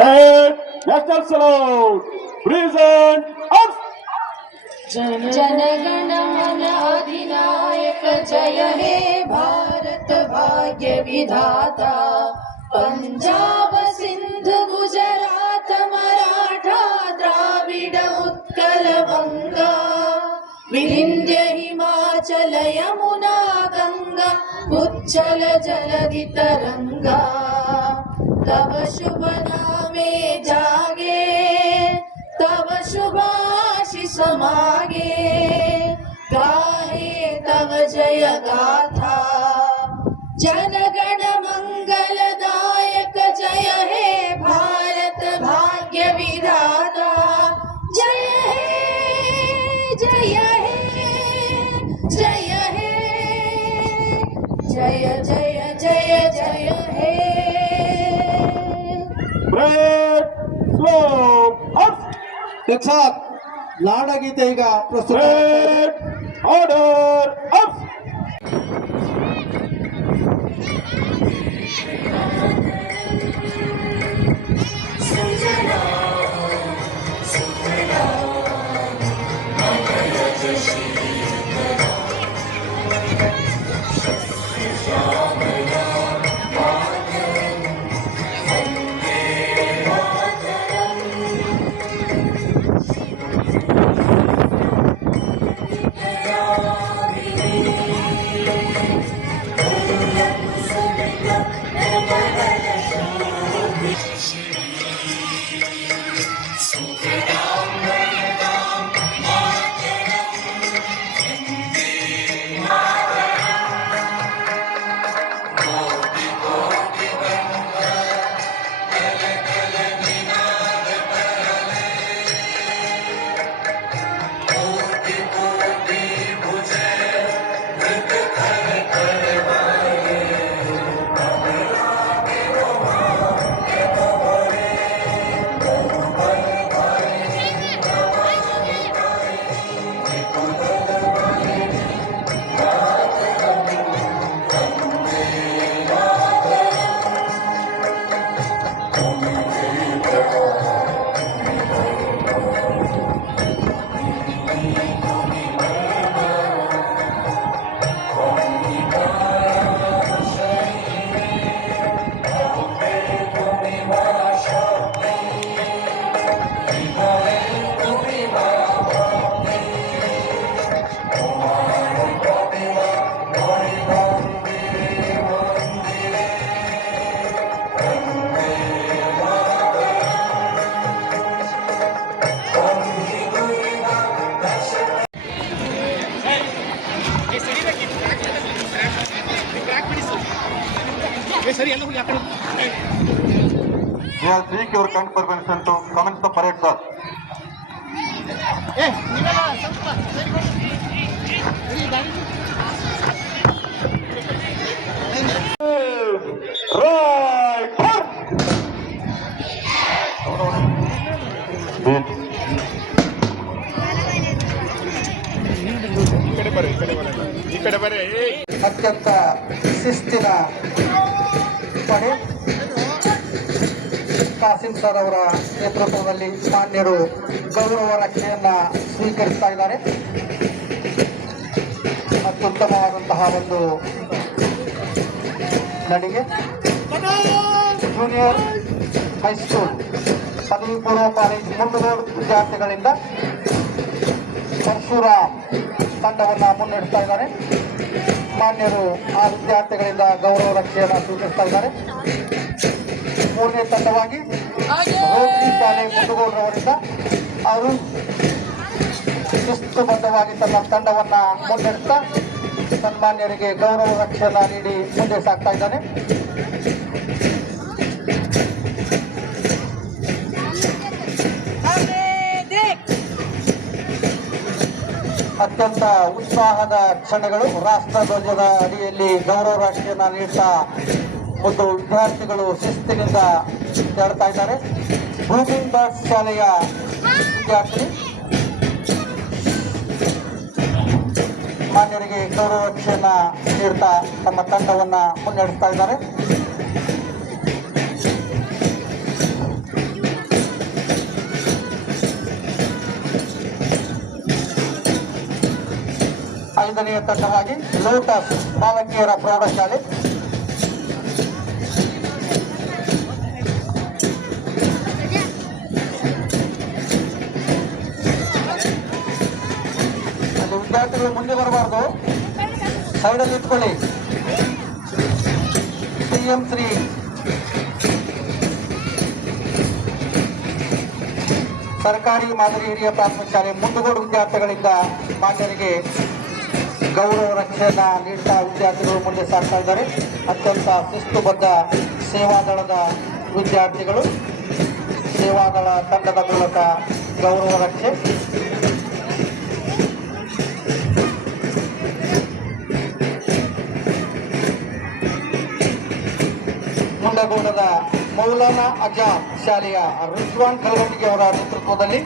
Red national salute. Present up. जनगण मन अधिनायक जय हे भारत भाग्य विधाता। पंजाब सिंध गुजरात मराठा द्राविड उत्कल बंगा विंध्य हिमाचल यमुना गंगा उच्चल जलधि तरंगा। तब शुभ नामे जागे तब शुभाशिष मागे गाहे तव जय गाथा। जनगण मंगलदायक जय हे भारत भाग्य विधाता। जय हे जय हे जय हे जय जय जय जय हे। Red slope up. एक साथ ನಾಡಗೀತೆ ಈಗ ಪ್ರಸ್ತುತ. Red order up. Yeah, seek your kind permission to commence the parade, sir. Right up. Bill. ಅತ್ಯಂತ ಶಿಸ್ತಿನ ಪಡೆ ಕಾಸಿಂ ಸರ್ ಅವರ ನೇತೃತ್ವದಲ್ಲಿ ಮಾನ್ಯರು ಗೌರವ ರಕ್ಷೆಯನ್ನ ಸ್ವೀಕರಿಸ್ತಾ ಇದ್ದಾರೆ. ಅತ್ಯುತ್ತಮವಾದಂತಹ ಒಂದು ನಡಿಗೆ. ಜೂನಿಯರ್ ಹೈಸ್ಕೂಲ್ ಪದವಿ ಪೂರ್ವ ಕಾಲೇಜ್ ಮುಂಡಗೋಡು ವಿದ್ಯಾರ್ಥಿಗಳಿಂದ ಪರಶುರಾಮ್ ತಂಡವನ್ನು ಮುನ್ನಡೆಸ್ತಾ ಇದ್ದಾರೆ. ಮಾನ್ಯರು ಆ ವಿದ್ಯಾರ್ಥಿಗಳಿಂದ ಗೌರವ ರಕ್ಷೆಯನ್ನು ಸ್ವೀಕರಿಸ್ತಾ ಇದ್ದಾರೆ. ಮೂರನೇ ತಂಡವಾಗಿ ರೋಟರಿ ಶಾಲೆ ಮುಂಡಗೋಡ್ರವರಿಂದ ಅವರು ಶಿಸ್ತುಬದ್ಧವಾಗಿ ತನ್ನ ತಂಡವನ್ನು ಮುನ್ನಡೆಸ್ತಾ ಸನ್ಮಾನ್ಯರಿಗೆ ಗೌರವ ರಕ್ಷೆಯನ್ನು ನೀಡಿ ಮುಂದೆ ಸಾಗ್ತಾ ಇದ್ದಾನೆ. ಅತ್ಯಂತ ಉತ್ಸಾಹದ ಕ್ಷಣಗಳು. ರಾಷ್ಟ್ರಧ್ವಜದ ಅಡಿಯಲ್ಲಿ ಗೌರವ ರಕ್ಷೆಯನ್ನು ನೀಡ್ತಾ ಒಂದು ವಿದ್ಯಾರ್ಥಿಗಳು ಶಿಸ್ತಿನಿಂದ ತೆರಳ್ತಾ ಇದ್ದಾರೆ. ಬ್ಲೂಮಿಂಗ್ ಬರ್ಡ್ಸ್ ಶಾಲೆಯ ವಿದ್ಯಾರ್ಥಿ ಮಾನ್ಯರಿಗೆ ಗೌರವ ರಕ್ಷೆಯನ್ನು ನೀಡ್ತಾ ತಮ್ಮ ತಂಡವನ್ನು ಮುನ್ನಡೆಸ್ತಾ ಇದ್ದಾರೆ. ಐದನೆಯ ತಂಡವಾಗಿ ಲೋಟಸ್ ಬಾಲಕಿಯರ ಪ್ರೌಢಶಾಲೆ, ಅಲ್ಲಿ ವಿದ್ಯಾರ್ಥಿಗಳು ಮುಂದೆ ಬರಬಾರ್ದು, ಸೈಡಲ್ಲಿ ಇಟ್ಕೊಳ್ಳಿ. ಸಿಎಂ ಶ್ರೀ ಸರ್ಕಾರಿ ಮಾದರಿ ಹಿರಿಯ ಪ್ರಾಥಮಿಕ ಶಾಲೆ ಮುಂಡಗೋಡು ವಿದ್ಯಾರ್ಥಿಗಳಿಂದ ಮಾನ್ಯರಿಗೆ ಗೌರವ ರಕ್ಷೆಯನ್ನ ನೀಡ್ತಾ ವಿದ್ಯಾರ್ಥಿಗಳು ಮುಂದೆ ಸಾಗ್ತಾ ಇದ್ದಾರೆ. ಅತ್ಯಂತ ಶಿಸ್ತುಬದ್ಧ ಸೇವಾದಳದ ವಿದ್ಯಾರ್ಥಿಗಳು ಸೇವಾದಳ ತಂಡದ ಮೂಲಕ ಗೌರವ ರಕ್ಷೆ. ಮುಂಡಗೋಡದ ಮೌಲಾನಾ ಆಜಾದ್ ಶಾಲೆಯ ರಿಜ್ವಾನ್ ಕಲ್ಗಂಡಿಗೆ ಅವರ ನೇತೃತ್ವದಲ್ಲಿ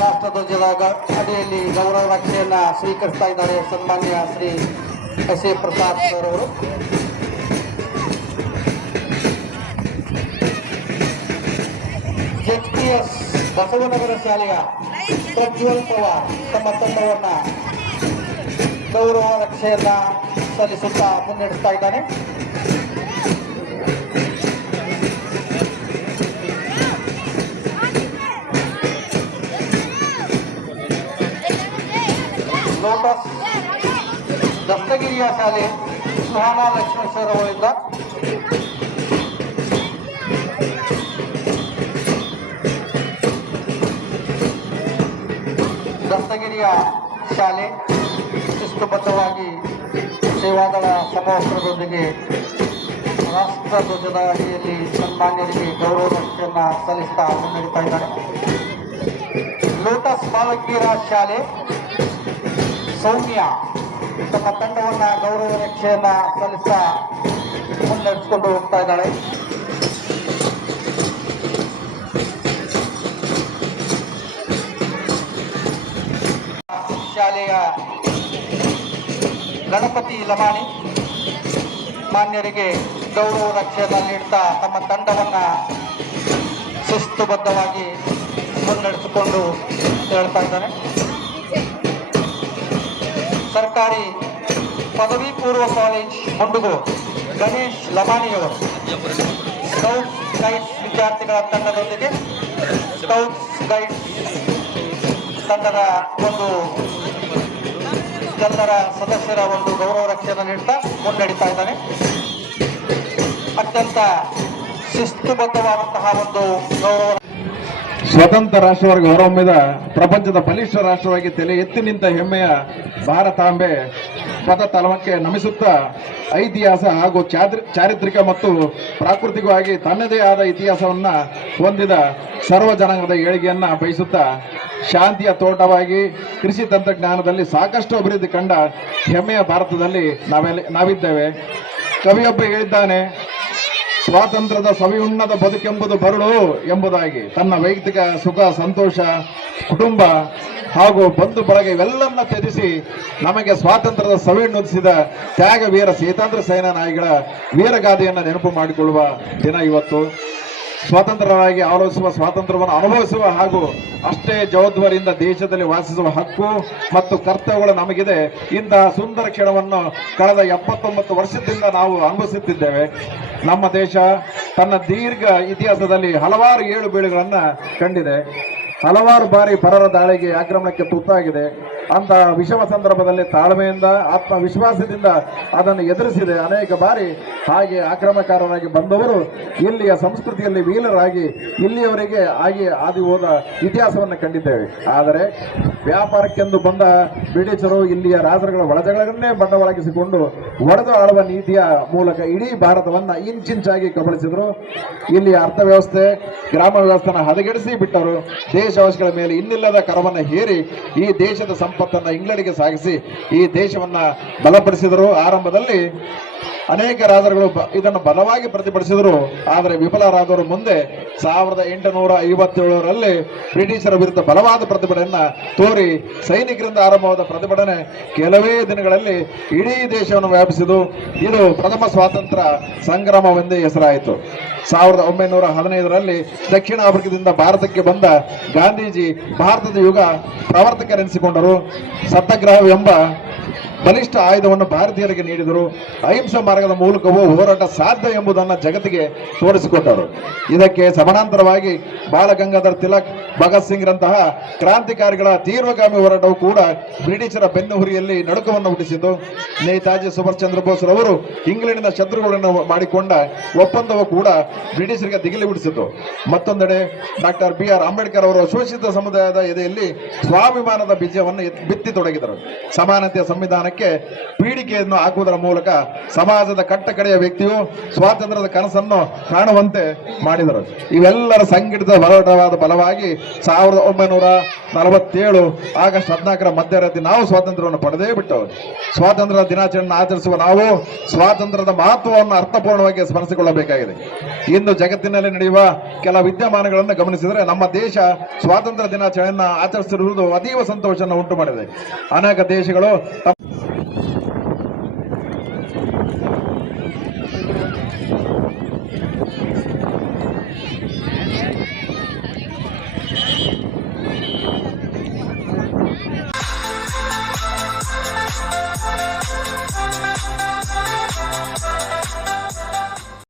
ರಾಷ್ಟ್ರಧ್ವಜದ ಅಡಿಯಲ್ಲಿ ಗೌರವ ರಕ್ಷೆಯನ್ನ ಸ್ವೀಕರಿಸ್ತಾ ಇದ್ದಾರೆ ಸನ್ಮಾನ್ಯ Shri S A Prasad sir ಅವರು. ಎಚ್ಪಿಎಸ್ ಬಸವನಗರ ಶಾಲೆಯ ಪ್ರಜ್ವಲ್ ಪವಾರ್ ತಮ್ಮ ತಂಡವನ್ನ ಗೌರವ ರಕ್ಷೆಯನ್ನ ಸಲ್ಲಿಸುತ್ತಾ ಮುನ್ನಡೆಸ್ತಾ ಇದ್ದಾನೆ. ಲೋಟಸ್ ದಸ್ತಗಿರಿಯ ಶಾಲೆ ಸುಹಾನಾ ಲಕ್ಷ್ಮೇಶ್ವರ ಅವರಿಂದ ದಸ್ತಗಿರಿಯ ಶಾಲೆ ಶಿಸ್ತುಬದ್ಧವಾಗಿ ಸೇವಾದಳ ಸಮವಸ್ತ್ರದೊಂದಿಗೆ ರಾಷ್ಟ್ರಧ್ವಜದ ಅಡಿಯಲ್ಲಿ ಸನ್ಮಾನ್ಯರಿಗೆ ಗೌರವ ರಕ್ಷೆಯನ್ನ ಸಲ್ಲಿಸ್ತಾ ಮುನ್ನಡೆತಾ ಇದ್ದಾರೆ. ಲೋಟಸ್ ಬಾಲಕಿಯರ ಶಾಲೆ ಸೌಮ್ಯ ತಮ್ಮ ತಂಡವನ್ನ ಗೌರವ ರಕ್ಷೆಯನ್ನ ಸಲ್ಲಿಸ್ತಾ ಮುನ್ನಡೆಸಿಕೊಂಡು ಹೋಗ್ತಾ ಇದ್ದಾಳೆ. ಶಾಲೆಯ ಗಣಪತಿ ಲಮಾಣಿ ಮಾನ್ಯರಿಗೆ ಗೌರವ ರಕ್ಷೆಯನ್ನು ನೀಡ್ತಾ ತಮ್ಮ ತಂಡವನ್ನ ಶಿಸ್ತುಬದ್ಧವಾಗಿ ಮುನ್ನಡೆಸಿಕೊಂಡು ಹೇಳ್ತಾ ಇದ್ದಾರೆ. ಸರ್ಕಾರಿ ಪದವಿ ಪೂರ್ವ ಕಾಲೇಜ್ ಮುಂಡಗೋಡು ಗಣೇಶ್ ಲಮಾಣಿಯವರು ಸ್ಕೌಟ್ಸ್ ಗೈಡ್ಸ್ ವಿದ್ಯಾರ್ಥಿಗಳ ತಂಡದೊಂದಿಗೆ ಸ್ಕೌಟ್ಸ್ ಗೈಡ್ಸ್ ತಂಡದ ಒಂದು ಎಲ್ಲರ ಸದಸ್ಯರ ಒಂದು ಗೌರವ ರಕ್ಷೆಯನ್ನು ನೀಡ್ತಾ ಮುನ್ನಡೀತಾ ಇದ್ದಾನೆ. ಅತ್ಯಂತ ಶಿಸ್ತುಬದ್ಧವಾದಂತಹ ಒಂದು ಗೌರವ. ಸ್ವತಂತ್ರ ರಾಷ್ಟ್ರವಾಗಿ ಹೊರಹೊಮ್ಮಿದ ಪ್ರಪಂಚದ ಬಲಿಷ್ಠ ರಾಷ್ಟ್ರವಾಗಿ ತಲೆ ಎತ್ತಿ ನಿಂತ ಹೆಮ್ಮೆಯ ಭಾರತಾಂಬೆ ಪದ ತಲವಕ್ಕೆ ನಮಿಸುತ್ತಾ ಐತಿಹಾಸ ಹಾಗೂ ಚಾರಿತ್ರಿಕ ಮತ್ತು ಪ್ರಾಕೃತಿಕವಾಗಿ ತನ್ನದೇ ಆದ ಇತಿಹಾಸವನ್ನ ಹೊಂದಿದ ಸರ್ವ ಜನಾಂಗದ ಏಳಿಗೆಯನ್ನ ಬಯಸುತ್ತಾ ಶಾಂತಿಯ ತೋಟವಾಗಿ ಕೃಷಿ ತಂತ್ರಜ್ಞಾನದಲ್ಲಿ ಸಾಕಷ್ಟು ಅಭಿವೃದ್ಧಿ ಕಂಡ ಹೆಮ್ಮೆಯ ಭಾರತದಲ್ಲಿ ನಾವಿದ್ದೇವೆ. ಕವಿಯೊಬ್ಬ ಹೇಳಿದ್ದಾನೆ, ಸ್ವಾತಂತ್ರ್ಯದ ಸವಿಯುಣ್ಣದ ಬದುಕೆಂಬುದು ಬರಳು ಎಂಬುದಾಗಿ. ತನ್ನ ವೈಯಕ್ತಿಕ ಸುಖ, ಸಂತೋಷ, ಕುಟುಂಬ ಹಾಗೂ ಬಂಧು ಬಳಗ ಇವೆಲ್ಲನ್ನ ತ್ಯಜಿಸಿ ನಮಗೆ ಸ್ವಾತಂತ್ರ್ಯದ ಸವಿಯುಣ್ಣಿಸಿದ ತ್ಯಾಗ ವೀರ ಸ್ವಾತಂತ್ರ್ಯ ಸೇನಾ ನಾಯಿಗಳ ವೀರಗಾದೆಯನ್ನು ನೆನಪು ಮಾಡಿಕೊಳ್ಳುವ ದಿನ ಇವತ್ತು. ಸ್ವತಂತ್ರರಾಗಿ ಆಲೋಚಿಸುವ, ಸ್ವಾತಂತ್ರ್ಯವನ್ನು ಅನುಭವಿಸುವ ಹಾಗೂ ಅಷ್ಟೇ ಜವಾಬ್ದಾರಿಯಿಂದ ದೇಶದಲ್ಲಿ ವಾಸಿಸುವ ಹಕ್ಕು ಮತ್ತು ಕರ್ತವ್ಯಗಳು ನಮಗಿದೆ. ಇಂತಹ ಸುಂದರ ಕ್ಷಣವನ್ನು ಕಳೆದ 79 ವರ್ಷದಿಂದ ನಾವು ಅನುಭವಿಸುತ್ತಿದ್ದೇವೆ. ನಮ್ಮ ದೇಶ ತನ್ನ ದೀರ್ಘ ಇತಿಹಾಸದಲ್ಲಿ ಹಲವಾರು ಏಳು ಬೀಳುಗಳನ್ನು ಕಂಡಿದೆ. ಹಲವಾರು ಬಾರಿ ಪರರ ದಾಳಿಗೆ, ಆಕ್ರಮಣಕ್ಕೆ ತುತ್ತಾಗಿದೆ. ಅಂತಹ ವಿಷಮ ಸಂದರ್ಭದಲ್ಲಿ ತಾಳ್ಮೆಯಿಂದ, ಆತ್ಮವಿಶ್ವಾಸದಿಂದ ಅದನ್ನು ಎದುರಿಸಿದೆ. ಅನೇಕ ಬಾರಿ ಹಾಗೆ ಆಕ್ರಮಣಕಾರರಾಗಿ ಬಂದವರು ಇಲ್ಲಿಯ ಸಂಸ್ಕೃತಿಯಲ್ಲಿ ವೀಲರಾಗಿ ಇಲ್ಲಿಯವರೆಗೆ ಆದಿ ಹೋದ ಇತಿಹಾಸವನ್ನು ಕಂಡಿದ್ದೇವೆ. ಆದರೆ ವ್ಯಾಪಾರಕ್ಕೆಂದು ಬಂದ ಬ್ರಿಟಿಷರು ಇಲ್ಲಿಯ ರಾಜರುಗಳ ಒಳಜಗಳನ್ನೇ ಬಂಡವಾಳಗಿಸಿಕೊಂಡು ಒಡೆದು ಆಳುವ ನೀತಿಯ ಮೂಲಕ ಇಡೀ ಭಾರತವನ್ನು ಇಂಚಿಂಚಾಗಿ ಕಬಳಿಸಿದರು. ಇಲ್ಲಿಯ ಅರ್ಥವ್ಯವಸ್ಥೆ, ಗ್ರಾಮ ವ್ಯವಸ್ಥೆನ ಹದಗೆಡಿಸಿ ಬಿಟ್ಟರು. ದೇಶವಾಸಿಗಳ ಮೇಲೆ ಇನ್ನಿಲ್ಲದ ಕರವನ್ನು ಹೇರಿ ಈ ದೇಶದ ಸಂಪತ್ತನ್ನು ಇಂಗ್ಲೆಂಡ್ಗೆ ಸಾಗಿಸಿ ಈ ದೇಶವನ್ನ ಬಲಪಡಿಸಿದರು. ಆರಂಭದಲ್ಲಿ ಅನೇಕ ರಾಜರುಗಳು ಇದನ್ನು ಬಲವಾಗಿ ಪ್ರತಿಭಟಿಸಿದರು. ಆದರೆ ವಿಫಲರಾದವರು ಮುಂದೆ 1857ರಲ್ಲಿ ಬ್ರಿಟಿಷರ ವಿರುದ್ಧ ಬಲವಾದ ಪ್ರತಿಭಟನೆಯನ್ನ ತೋರಿ ಸೈನಿಕರಿಂದ ಆರಂಭವಾದ ಪ್ರತಿಭಟನೆ ಕೆಲವೇ ದಿನಗಳಲ್ಲಿ ಇಡೀ ದೇಶವನ್ನು ವ್ಯಾಪಿಸಿತು. ಇದು ಪ್ರಥಮ ಸ್ವಾತಂತ್ರ್ಯ ಸಂಗ್ರಾಮವೆಂದೇ ಹೆಸರಾಯಿತು. 1915ರಲ್ಲಿ ದಕ್ಷಿಣ ಆಫ್ರಿಕಾದಿಂದ ಭಾರತಕ್ಕೆ ಬಂದ ಗಾಂಧೀಜಿ ಭಾರತದ ಯುಗ ಪ್ರವರ್ತಕರೆನಿಸಿಕೊಂಡರು. ಸತ್ಯಾಗ್ರಹವೆಂಬ ಬಲಿಷ್ಠ ಆಯುಧವನ್ನು ಭಾರತೀಯರಿಗೆ ನೀಡಿದರು. ಅಹಿಂಸಾ ಮಾರ್ಗದ ಮೂಲಕವೂ ಹೋರಾಟ ಸಾಧ್ಯ ಎಂಬುದನ್ನು ಜಗತ್ತಿಗೆ ತೋರಿಸಿಕೊಟ್ಟರು. ಇದಕ್ಕೆ ಸಮಾನಾಂತರವಾಗಿ ಬಾಲಗಂಗಾಧರ್ ತಿಲಕ್, ಭಗತ್ ಸಿಂಗ್ ರಂತಹ ಕ್ರಾಂತಿಕಾರಿಗಳ ತೀವ್ರಗಾಮಿ ಹೋರಾಟವು ಕೂಡ ಬ್ರಿಟಿಷರ ಬೆನ್ನುಹುರಿಯಲ್ಲಿ ನಡುಕವನ್ನು ಹುಟ್ಟಿಸಿತು. ನೇತಾಜಿ ಸುಭಾಷ್ ಚಂದ್ರ ಬೋಸ್ ರವರು ಇಂಗ್ಲೆಂಡಿನ ಶತ್ರುಗಳನ್ನು ಮಾಡಿಕೊಂಡ ಒಪ್ಪಂದವು ಕೂಡ ಬ್ರಿಟಿಷರಿಗೆ ದಿಗಿಲು ಹುಟ್ಟಿಸಿತು. ಮತ್ತೊಂದೆಡೆ ಡಾಕ್ಟರ್ BR ಅಂಬೇಡ್ಕರ್ ಅವರು ಶೋಷಿತ ಸಮುದಾಯದ ಎದೆಯಲ್ಲಿ ಸ್ವಾಭಿಮಾನದ ಬೀಜವನ್ನು ಬಿತ್ತಿ ತೊಡಗಿದರು. ಸಮಾನತೆಯ ಸಂವಿಧಾನಕ್ಕೆ ಪೀಳಿಗೆಯನ್ನು ಹಾಕುವುದರ ಮೂಲಕ ಸಮಾಜದ ಕಟ್ಟಕಡೆಯ ವ್ಯಕ್ತಿಯು ಸ್ವಾತಂತ್ರ್ಯದ ಕನಸನ್ನು ಕಾಣುವಂತೆ ಮಾಡಿದರು. ಇವೆಲ್ಲರ ಸಂಘಟಿತ ಹೋರಾಟವಾದ ಬಲವಾಗಿ 1947 ಆಗಸ್ಟ್ 14ರ ಮಧ್ಯರಾತ್ರಿ ನಾವು ಸ್ವಾತಂತ್ರ್ಯವನ್ನು ಪಡೆದೇ ಬಿಟ್ಟವು. ಸ್ವಾತಂತ್ರ್ಯ ದಿನಾಚರಣೆಯನ್ನು ಆಚರಿಸುವ ನಾವು ಸ್ವಾತಂತ್ರ್ಯದ ಮಹತ್ವವನ್ನು ಅರ್ಥಪೂರ್ಣವಾಗಿ ಸ್ಮರಿಸಿಕೊಳ್ಳಬೇಕಾಗಿದೆ. ಇಂದು ಜಗತ್ತಿನಲ್ಲಿ ನಡೆಯುವ ಕೆಲ ವಿದ್ಯಮಾನಗಳನ್ನು ಗಮನಿಸಿದರೆ ನಮ್ಮ ದೇಶ ಸ್ವಾತಂತ್ರ್ಯ ದಿನಾಚರಣೆಯನ್ನು ಆಚರಿಸಿರುವುದು ಅತೀವ ಸಂತೋಷವನ್ನು ಉಂಟು ಮಾಡಿದೆ. ಅನೇಕ ದೇಶಗಳು